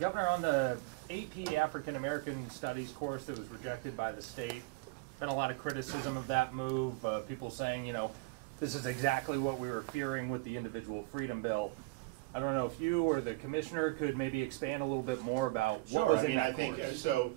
Governor, on the AP African American Studies course that was rejected by the state, been a lot of criticism of that move. People saying, you know, this is exactly what we were fearing with the individual freedom bill. I don't know if you or the commissioner could maybe expand a little bit more about what was in that course. So.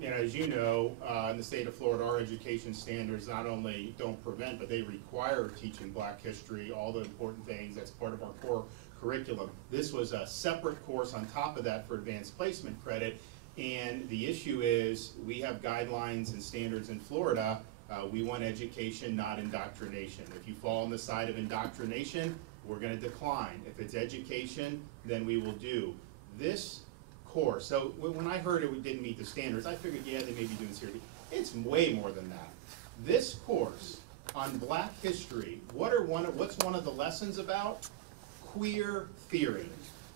You know, as you know, in the state of Florida, our education standards not only don't prevent, but they require teaching Black history, all the important things. That's part of our core curriculum. This was a separate course on top of that for advanced placement credit. And the issue is we have guidelines and standards in Florida. We want education, not indoctrination. If you fall on the side of indoctrination, we're going to decline. If it's education, then we will do. This course. So when I heard it didn't meet the standards, I figured, yeah, they may be doing serious. It's way more than that. This course on Black history, what's one of the lessons about? Queer theory.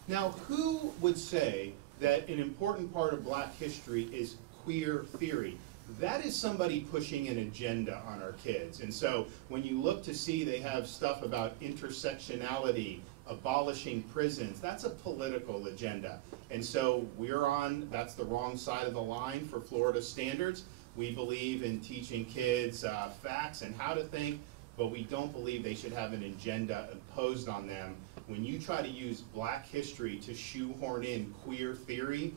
Now, who would say that an important part of Black history is queer theory? That is somebody pushing an agenda on our kids. And so when you look to see they have stuff about intersectionality, abolishing prisons, that's a political agenda. And so that's the wrong side of the line for Florida standards. We believe in teaching kids facts and how to think, but we don't believe they should have an agenda imposed on them. When you try to use Black history to shoehorn in queer theory,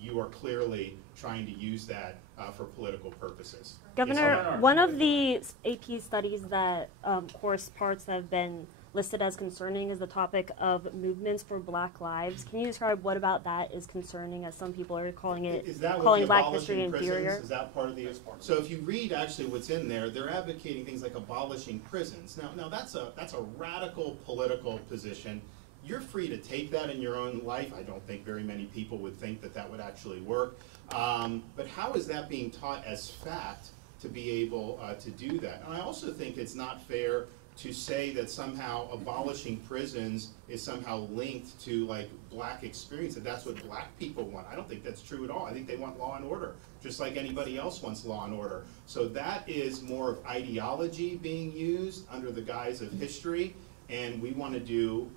you are clearly trying to use that for political purposes. Governor, one of the AP studies that course parts have been listed as concerning is the topic of movements for Black lives. Can you describe what about that is concerning, as some people are calling it, calling Black history inferior? Is that part of the? So if you read actually what's in there, they're advocating things like abolishing prisons. Now that's a radical political position. You're free to take that in your own life. I don't think very many people would think that that would actually work. But how is that being taught as fact to be able to do that? And I also think it's not fair to say that somehow abolishing prisons is somehow linked to like Black experience, that that's what Black people want. I don't think that's true at all. I think they want law and order, just like anybody else wants law and order. So that is more of ideology being used under the guise of history, and we want to do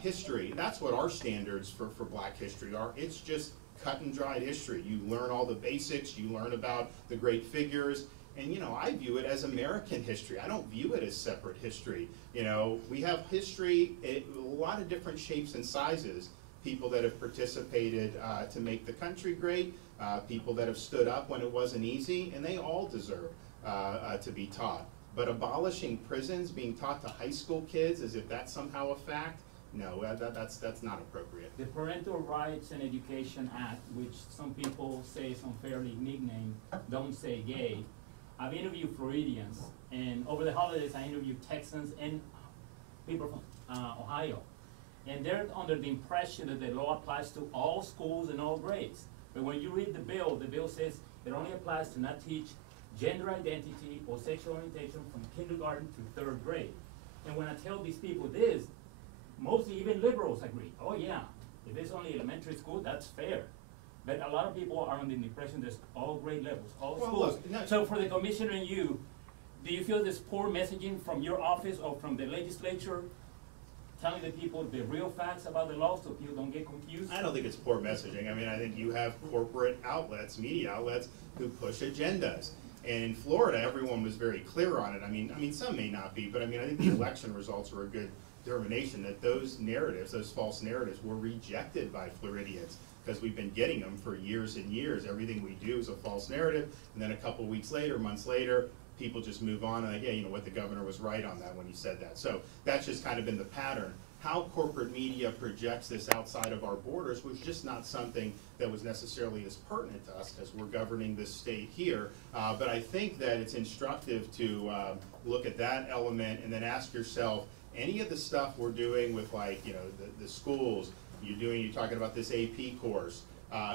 history. That's what our standards for Black history are. It's just cut and dried history. You learn all the basics, you learn about the great figures. And, you know, I view it as American history. I don't view it as separate history. You know, we have history, a lot of different shapes and sizes. People that have participated to make the country great, people that have stood up when it wasn't easy, and they all deserve to be taught. But abolishing prisons, being taught to high school kids as if that's somehow a fact, no, that's not appropriate. The Parental Rights and Education Act, which some people say is unfairly nicknamed Don't Say Gay, I've interviewed Floridians, and over the holidays I interviewed Texans and people from Ohio. And they're under the impression that the law applies to all schools and all grades. But when you read the bill says it only applies to not teach gender identity or sexual orientation from kindergarten to 3rd grade. And when I tell these people this, mostly even liberals agree. Oh yeah, if it's only elementary school, that's fair. But a lot of people are under the impression there's all grade levels, all schools. Look, no, so for the commissioner and you, do you feel this poor messaging from your office or from the legislature telling the people the real facts about the law so people don't get confused? I don't think it's poor messaging. I mean, I think you have corporate outlets, media outlets, who push agendas. And in Florida, everyone was very clear on it. I mean, some may not be, but I mean, I think the election results were a good determination that those narratives, those false narratives, were rejected by Floridians, because we've been getting them for years and years. Everything we do is a false narrative, and then a couple weeks later, months later, people just move on and like, yeah, you know what, the governor was right on that when he said that. So that's just kind of been the pattern. How corporate media projects this outside of our borders was just not something that was necessarily as pertinent to us, because we're governing this state here. But I think that it's instructive to look at that element and then ask yourself, any of the stuff we're doing with, like, you know, the schools, you're talking about this AP course,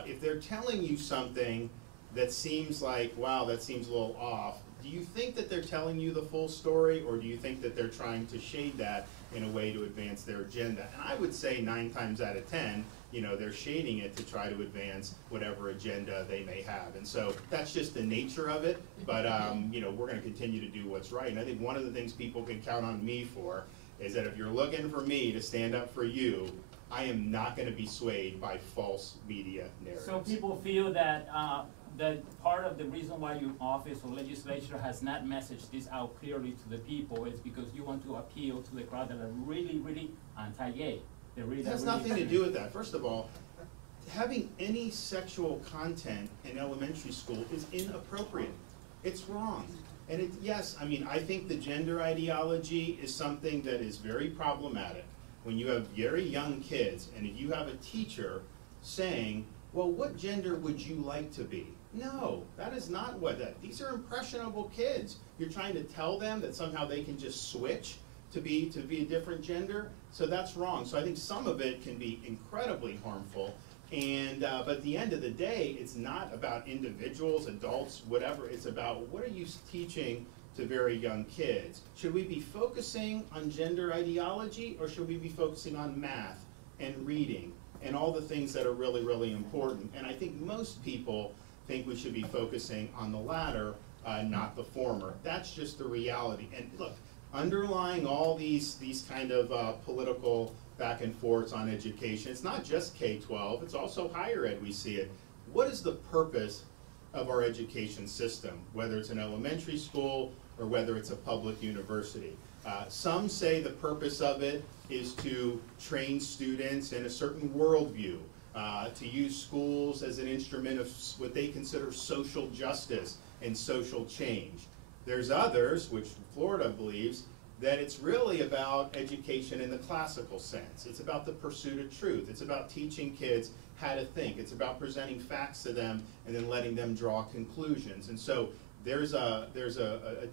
if they're telling you something that seems like, wow, that seems a little off, do you think that they're telling you the full story, or do you think that they're trying to shade that in a way to advance their agenda? And I would say 9 times out of 10, you know, they're shading it to try to advance whatever agenda they may have. And so that's just the nature of it, but you know, we're going to continue to do what's right. And I think one of the things people can count on me for is that if you're looking for me to stand up for you, I am not going to be swayed by false media narratives. So people feel that that part of the reason why your office or legislature has not messaged this out clearly to the people is because you want to appeal to the crowd that are really, really anti-gay. It has nothing to do with that. First of all, having any sexual content in elementary school is inappropriate. It's wrong. And yes, I mean, I think the gender ideology is something that is very problematic. When you have very young kids, and if you have a teacher saying, well, what gender would you like to be? No, that is not what these are impressionable kids. You're trying to tell them that somehow they can just switch to be a different gender. So that's wrong. So I think some of it can be incredibly harmful. And but at the end of the day, it's not about individuals, adults, whatever. It's about what are you teaching to very young kids? Should we be focusing on gender ideology, or should we be focusing on math and reading and all the things that are really, really important? And I think most people think we should be focusing on the latter, not the former. That's just the reality. And look, underlying all these kind of political back and forths on education, it's not just K-12, it's also higher ed we see it. What is the purpose of our education system, whether it's an elementary school or whether it's a public university? Some say the purpose of it is to train students in a certain worldview, to use schools as an instrument of what they consider social justice and social change. There's others, which Florida believes, that it's really about education in the classical sense. It's about the pursuit of truth. It's about teaching kids how to think. It's about presenting facts to them and then letting them draw conclusions. And so there's a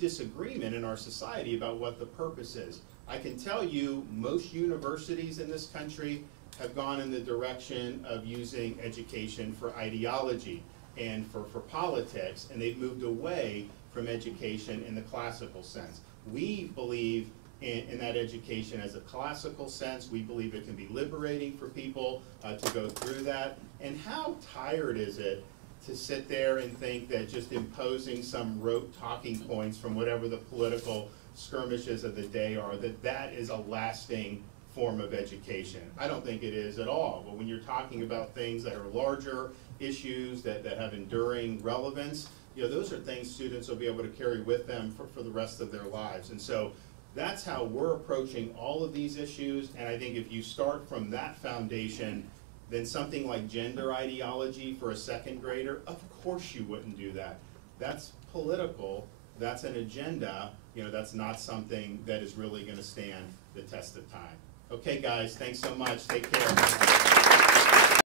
disagreement in our society about what the purpose is. I can tell you most universities in this country have gone in the direction of using education for ideology and for politics, and they've moved away from education in the classical sense. We believe in that education as a classical sense. We believe it can be liberating for people to go through that. And how tired is it to sit there and think that just imposing some rote talking points from whatever the political skirmishes of the day are, that is a lasting form of education? I don't think it is at all. But when you're talking about things that are larger issues that have enduring relevance, you know, those are things students will be able to carry with them for the rest of their lives. And so that's how we're approaching all of these issues. And I think if you start from that foundation, then something like gender ideology for a second grader, of course you wouldn't do that. That's political, that's an agenda, you know, that's not something that is really going to stand the test of time. Okay guys, thanks so much, take care.